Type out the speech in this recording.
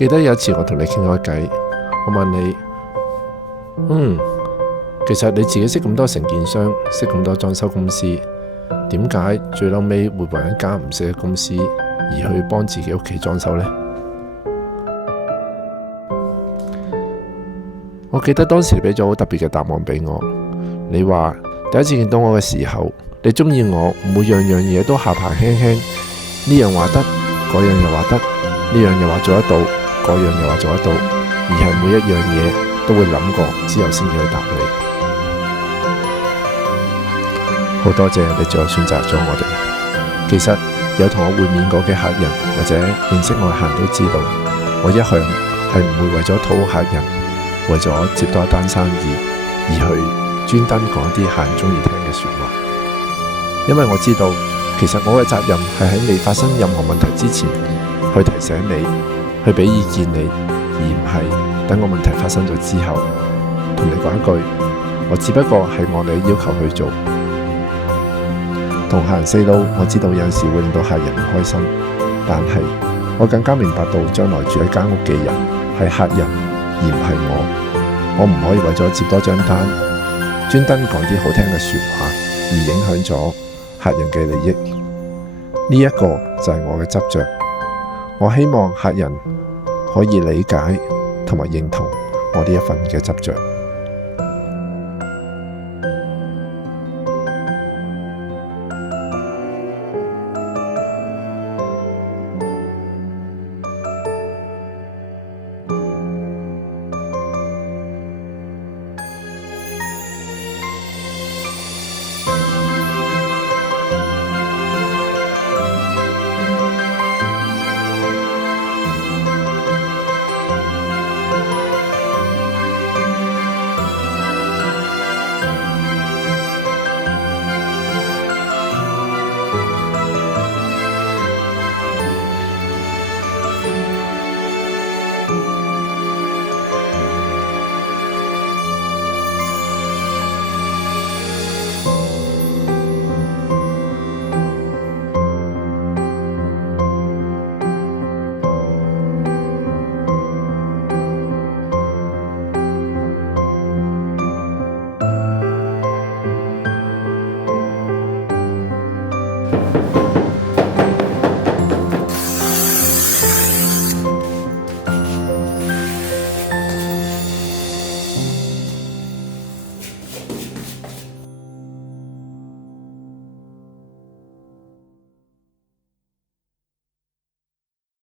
記得有一次我同你傾開偈，我問你，其實你自己識咁多承建商，識咁多裝修公司，點解最後尾會揾一間唔識嘅公司而去幫自己屋企裝修呢？我記得當時你俾咗好特別嘅答案俾我，你話第一次見到我嘅時候，你中意我每樣樣嘢都下巴輕輕，呢樣話得，嗰樣又話得，呢樣又話做得到，嗰樣又話做得到，而係每一樣嘢都會諗過之後先至去答你。好多謝你最後選擇咗我哋。其實有同我會面過嘅客人或者認識我嘅客人都知道，我一向係唔會為咗討好客人，為咗接多一單生意而去專登講一啲客人中意聽嘅說話。因為我知道其實我嘅責任係喺未發生任何問題之前去提醒你，去俾意見你，而唔係等個問題發生咗之後同你講一句我只不過係按你要求去做。同客人 say no， 我知道有陣時會令到客人唔開心，但係我更加明白到將來住喺間屋嘅人係客人而唔係我。我唔可以為咗接多張單專登講啲好聽嘅說話而影響咗客人嘅利益。呢一個就係我嘅執着。我希望客人可以理解同埋認同我呢一份嘅執着。